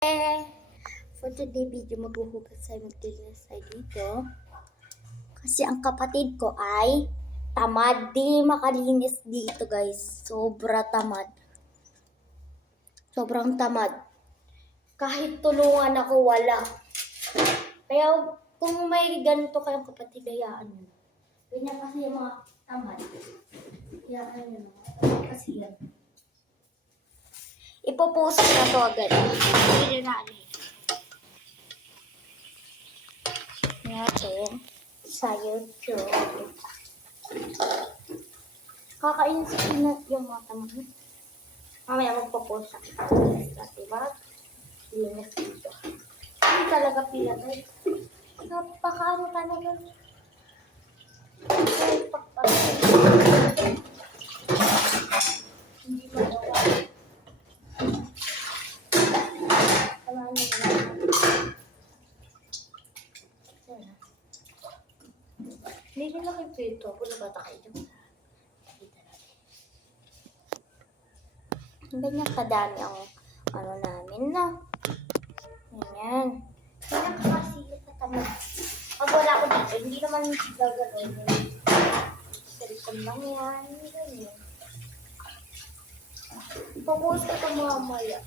For today video, maghuhugas tayo, maglinis tayo dito. Kasi ang kapatid ko ay tamad. Di makalinis dito, guys. Sobra tamad. Sobrang tamad. Kahit tulungan ako, wala. Kaya kung may ganito kayong kapatid, hayaan nyo. Ganyan kasi yung mga tamad. Hayaan nyo na. Kasi yan. Ipopost na to agad. Hindi na natin sa YouTube. Kakain sa pinat yung mga tamad. Mamaya magpo-post sa diba? Linis dito. Hindi talaga pilat. Napakaano talaga. Ay, hindi magawa. Samahan nyo na. Hindi nila kayo pito. Kung nabata kayo dyan. Ganyan kadami ang ano namin, no? Ganyan. Ganyan kasi katamad. Pag wala ko dito, hindi naman gagawin. Cellphone lang yan. Ganyan. Pag-post ko ito mamaya.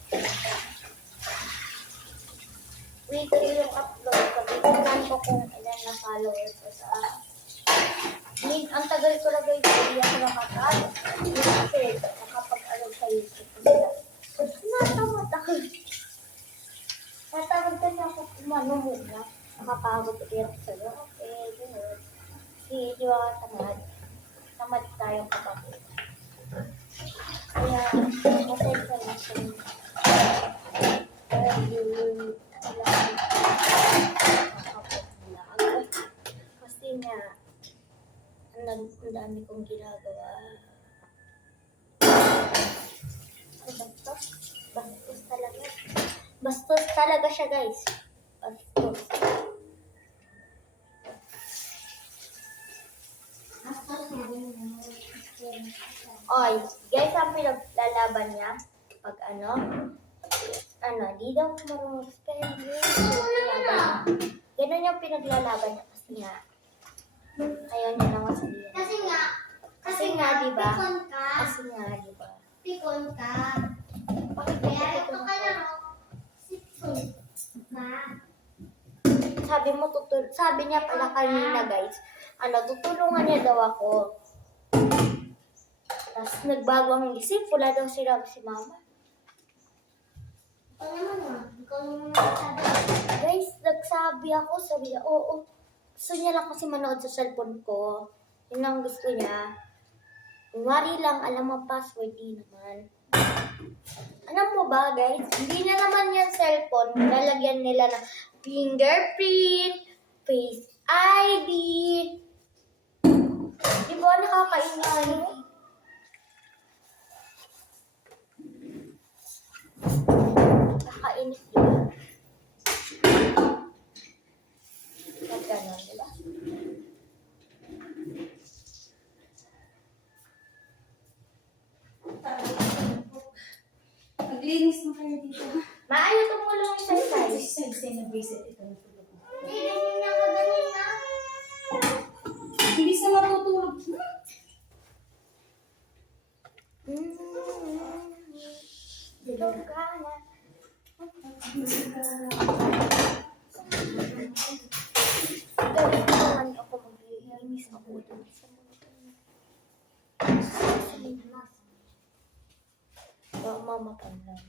Wait ko yung upload ko. Tignan ko kung ilan na followers ko sa... Ang tagal ko lagay dito. Hindi ako nakakal. Kasi nakapag-alog sa YouTube. Natamad ako. Natamad kasi ako kumano muna. Nakapagod ko kaya sa'yo. Okay, gano'n. Kasi di ba tamad? Tamad tayong kapatid. Kaya, masaya ka na sa kasi nga, ang dami kong ginagawa. Bastos talaga. Bastos talaga siya, guys. Bastos. Oy, guys, ang pinaglalaban niya pag di daw marunong spell. Ganun yung pinaglalaban niya kasi nga ayaw niya naman sabihin. Kasi nga, diba? Kasi nga, diba? Pikon ka. Kaya ito ka na, sipson ka. Sabi niya pala kanina, guys, tutulungan niya daw ako. Tapos nagbago ang isip, wala daw si mama. Ikaw naman ikaw naman nagsabi. Guys, sabi niya, oo. Gusto niya lang kasi manood sa cellphone ko. Yun ang gusto niya. Kunwari lang, alam mo password, di naman. Alam mo ba, guys? Hindi na naman yan cellphone. Lalagyan nila ng fingerprint, face ID. Di ba nakakaingay? Nakakainis yun. Nagkanon, diba? Maglinis mo kayo dito. Maayo tumulong yung size. Side na bracelet ito na tulog mo. Hindi ganyan na ako ganina. Bilis na matutulog. Dilog ka na. Gawin naman ako maglinis ako dun sa mga mama pa lang.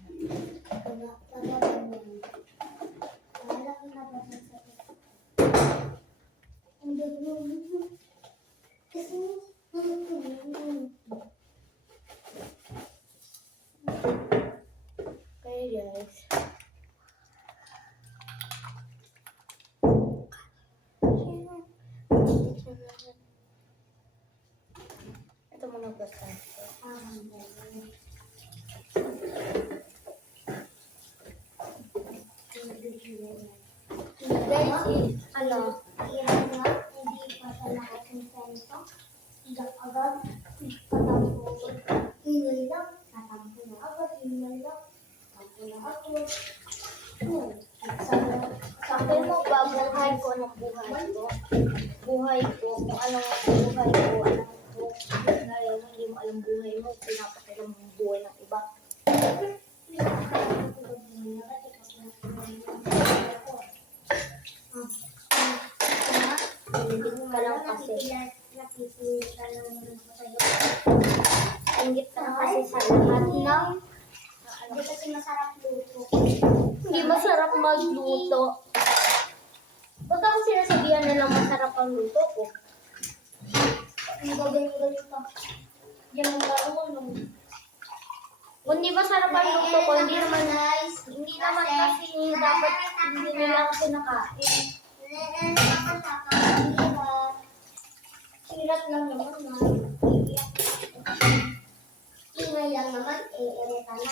Okay, guys. Ito muna basta. Guys, Hindi pa siya nakakonsento. Agad, patampo. Ingay lang, tatampo na agad. Ingay lang, tatampo na agad. Sabi mo ba, buhay ko, anong buhay ko? Buhay ko, kung anong buhay ko, anong ko. Ngayon, hindi mo alam buhay mo, pinapakilam mo yung buhay ng iba. Hindi ka lang kasi. Ingit ka na kasi sa lahat ng Hindi kasi masarap luto. hindi masarap magluto. Ba't ako sinasabihan na lang masarap ang luto ko? Ang gagawin pa. Yan ang marunong. Kung di masarap ang luto ko, hindi naman guys. hindi naman kasi dapat hindi nila ako kinakain. Sirat lang naman na. Ingay lang naman, ereta na.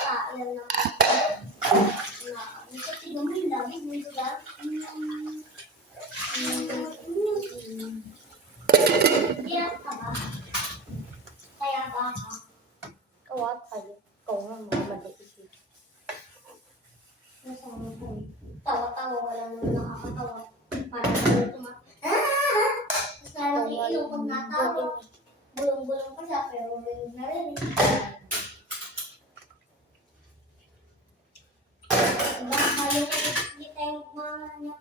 Sayang naman. Kasi naman, dami mo diba? Diyan ka ba? Kaya ba ka? Kawat kayo. Ikaw nga mga maliit. Nasama ko eh. Tawa-tawa, wala naman nakakatawa. Parang ito ma. Tapos nalang iinom pag natawa. Bulong-bulong pa siya, pero rin na rin eh. Baka yung hindi tayo magmamanya.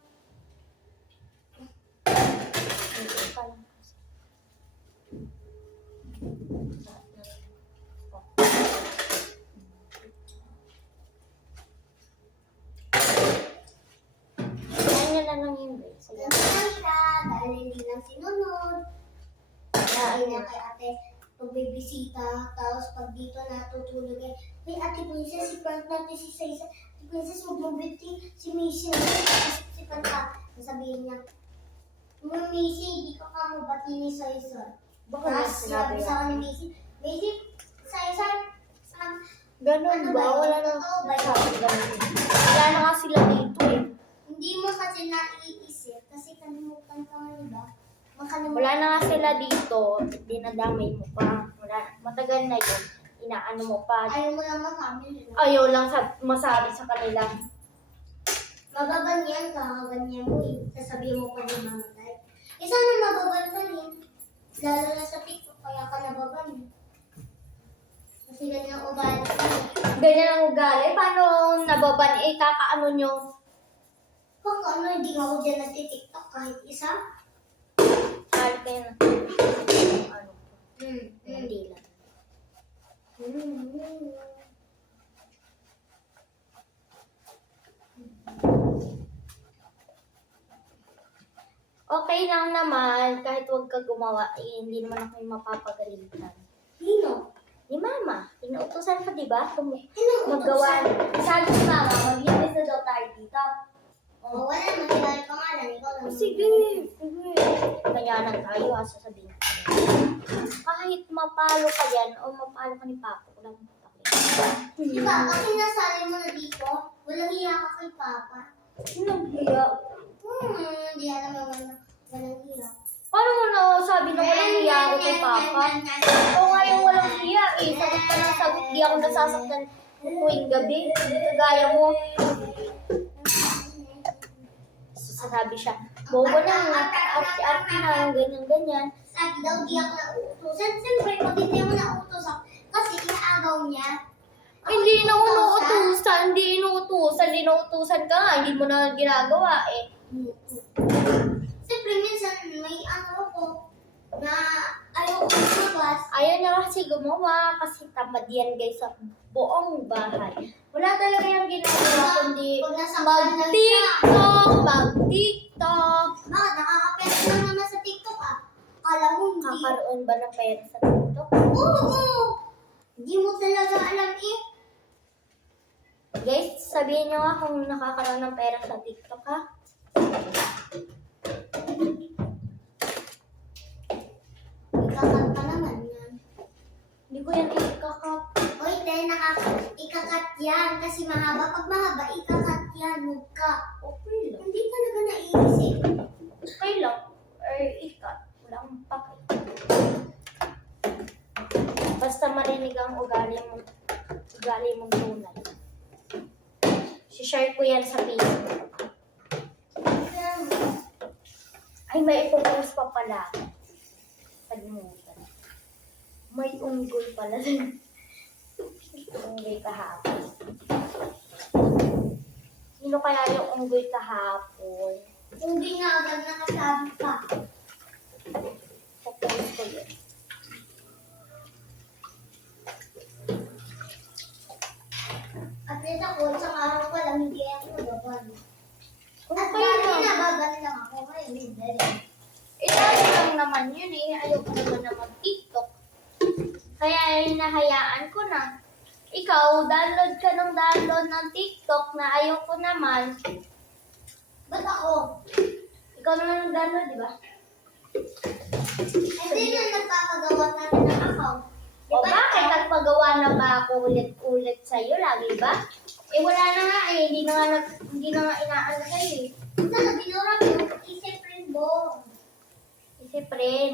Hindi pa lang kasi. Kanya na lang yun guys. Sige. Naman siya, dahil hindi lang sinunod. Sabi niya kay ate, pag may bisita, tapos pag dito natutulog eh, hey ate Princess, si Frank natin si Saisa, ate Princess, huwag mong biti, si Macy natin, si Frank. Sabihin niya, Macy, di ka mabati ni Saisa. Baka Tapos sinabi sinabi sa akin ni Macy, Macy, Saisa, ganun Ano ba? ba? Wala na. Totoo ba yun? Wala na nga sila dito eh. hindi mo kasi naiisip, kasi kalimutan ka nga ba? Makalimutan. Wala na nga sila dito. Dinadamay mo pa. Wala. Matagal na yun. Inaano mo pa. Ayaw mo lang masabi. Ayaw lang masabi sa kanila. Mababanyan ka, ganyan mo eh. Sasabihin mo pa din mamatay. Isa na mababanyan. Lalo na sa TikTok, kaya ka nababanyan. Kasi ganyan ang ugali ko. Ganyan ang ugali. Paano nababan? Eh, kakaano nyo? Kung ano, hindi nga ako dyan nagtitiktok kahit isa. Kahit kayo na. Ano? Hindi lang. Okay lang naman. Kahit huwag ka gumawa, eh, hindi naman ako yung mapapagalitan. Nino? Ni Mama, inuutosan ka, di ba? Anong Magawa. Sabi ni Mama, maglinis na daw tayo dito. Oo, wala naman sila yung pangalan. Ikaw lang. Sige. Kaya tayo, sasabihin ko. Kahit mapalo ka yan, o mapalo ka ni Papa, wala mo pakialam. Di ba, kasi nasali mo na dito, walang hiya ka kay Papa. Sinong hiya? Hindi alam mo walang hiya. Paano mo na sabi na walang hiya ako kay Papa? Ako nga yung walang hiya eh. Sagot ka ng sagot, di ako nasasaktan tuwing gabi. Hindi kagaya mo. Sasabi siya, bobo na, arte-arte na, ganyan-ganyan. Sabi daw, di ako nauutosan. Siyempre, pag hindi ako nauutosan, kasi inaagaw niya. Hindi na ako nauutusan, hindi nauutusan ka nga, hindi mo na ginagawa eh. Siyempre, minsan may ano ako, na ayaw ko lumabas. Ayaw niya kasi gumawa, kasi tamad yan guys sa buong bahay. Wala talaga yung ginagawa, kundi Pag nasaktan na siya. mag-TikTok. Bakit? Nakakapera lang naman sa TikTok ah. Akala mo hindi. Kakaroon ba ng pera sa TikTok? Oo! Hindi mo talaga alam eh. Guys, sabihin niyo nga kung nakakaroon ng pera sa TikTok ha. Ikakanta naman yan. Hindi ko yan ikakat. Oy, dahil ikakat yan. Kasi mahaba. Pag mahaba, ikakat yan. Huwag ka. Okay lang. Hindi talaga naiisip. Okay lang. Or ikat. Wala akong pake. Basta marinig ang ugali mong tunay. share ko yan sa Facebook. Ay, may ipopost pa pala. Kalimutan. May unggol pala. Unggoy kahapon. Sino kaya yung unggoy kahapon? Hindi nga agad nakasabi pa. Popost ko yun. At least ako, sa araw ko lang, hindi ako nababal. At Okay dati lang. nababal lang ako, ngayon hindi rin. Dati lang naman yun eh. Ayoko naman na mag-TikTok. Kaya hinahayaan ko na. Ikaw, download ka ng download ng TikTok na ayoko naman. Ba't ako? Ikaw naman nag-download, di ba? Hindi na nagpapagawa natin ng account. O bakit nagpagawa na ba ako ulit-ulit sa'yo? Lagi ba? Eh wala na nga eh. Hindi na nga inaano sa'yo eh. Sa binura mo, isip rin mo. Isip rin.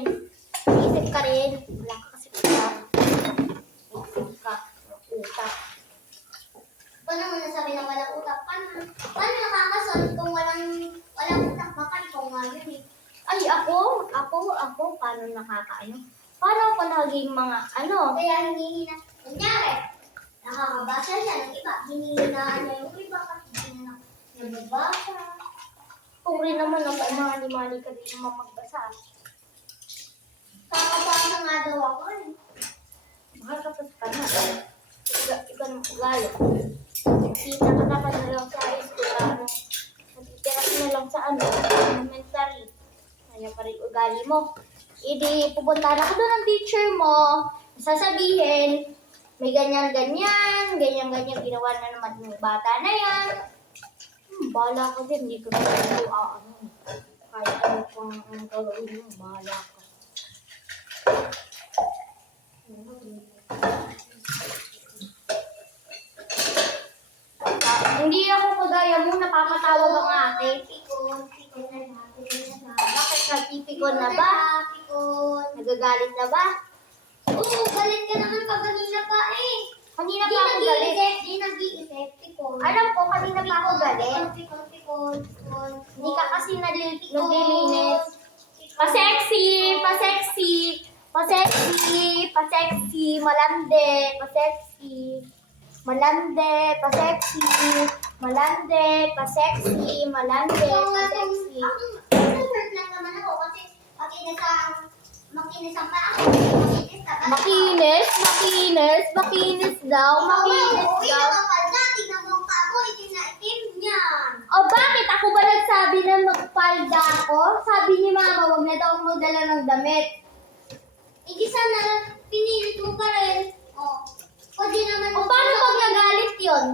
Isip ka rin. Wala ka kasi utak. Isip ka. Utak. Paano mo nasabi na walang utak? Paano nakakasunod kung walang utak? Baka ikaw nga yun eh. Ay, ako, paano nakakaano? Paano ako naging mga ano? Kaya hinihingi na, kunyari, nakakabasa siya ng iba, hinihinaan niya yung iba kasi hindi na nababasa. Kung rin naman ako, mali-mali ka din naman magbasa. Kakabasa nga daw ako eh. Makakapag ka na. Iba ng ugali. Kita ka na lang sa high school. Natitira ka na lang sa elementary. Kaya pa rin ugali mo. Hindi, pupunta na ka doon ng teacher mo. Sasabihin, may ganyan-ganyan, ganyan-ganyan ginawa na naman ng bata na yan. Bahala ka din, hindi ko na ano. Kahit ano pang gagawin mo, bahala ka. Hindi ako kagaya mo, napapatawag ang ate. Pikon na siya. Bakit nagpipikon na ba? Pikon. Nagagalit na ba? Oo, galit ka naman pa kanina pa eh. Kanina pa ako galit. Di nag-iisip, pikon. Alam ko, kanina pa ako galit. Pikon. Hindi ka kasi naglilinis. Pa-sexy, pa-sexy, pa-sexy, pa-sexy, malande, pa-sexy, malande, pa-sexy, malande, pa-sexy, malande, pa-sexy. Nag-hurt lang naman ako kasi makinis pa ako. Makinis daw, makinis daw. Tingnan mo pa ako, itim niyan. O bakit ako ba nagsabi na magpalda ako? Sabi ni mama, wag na daw magdala ng damit. Hindi sana, pinilit mo pa rin. Pwede naman. O paano pag nagalit yun?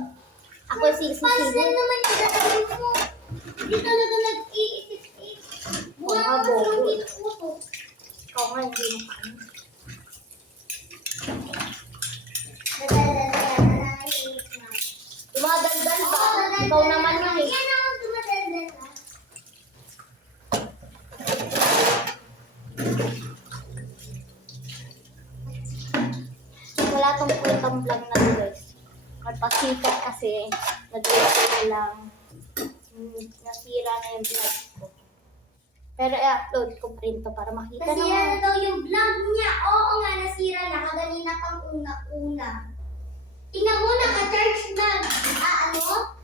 Ako Pansin sisisihin. naman yung gagawin mo. Hindi talaga nag-iisip. Buwan Mga ka bobo. lang puto. Ikaw nga hindi mo paano. Dadalala na. Dumadaldal ba? Ikaw naman yun eh. Yan ako dumadaldal na. Wala tong kwentang vlog na guys. Magpasikat kasi nag-vlog ko lang. Nasira na yung vlog ko. Pero i-upload ko pa rin to para makita Nasira naman. na daw yung vlog niya. Oo nga, nasira na. Kaganina pang una-una. Tingnan mo, naka-charge na. Ano?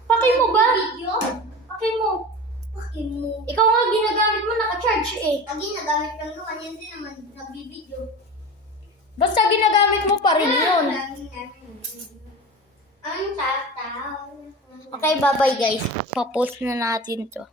Paki mo ba? Video? Paki mo. Pakin mo. Ikaw nga ginagamit mo naka-charge eh. Lagi nagamit lang naman. Yan din naman nagbibideo. Basta ginagamit mo pa rin yun. Ang tataw. Okay, bye-bye guys. Pa-post na natin to.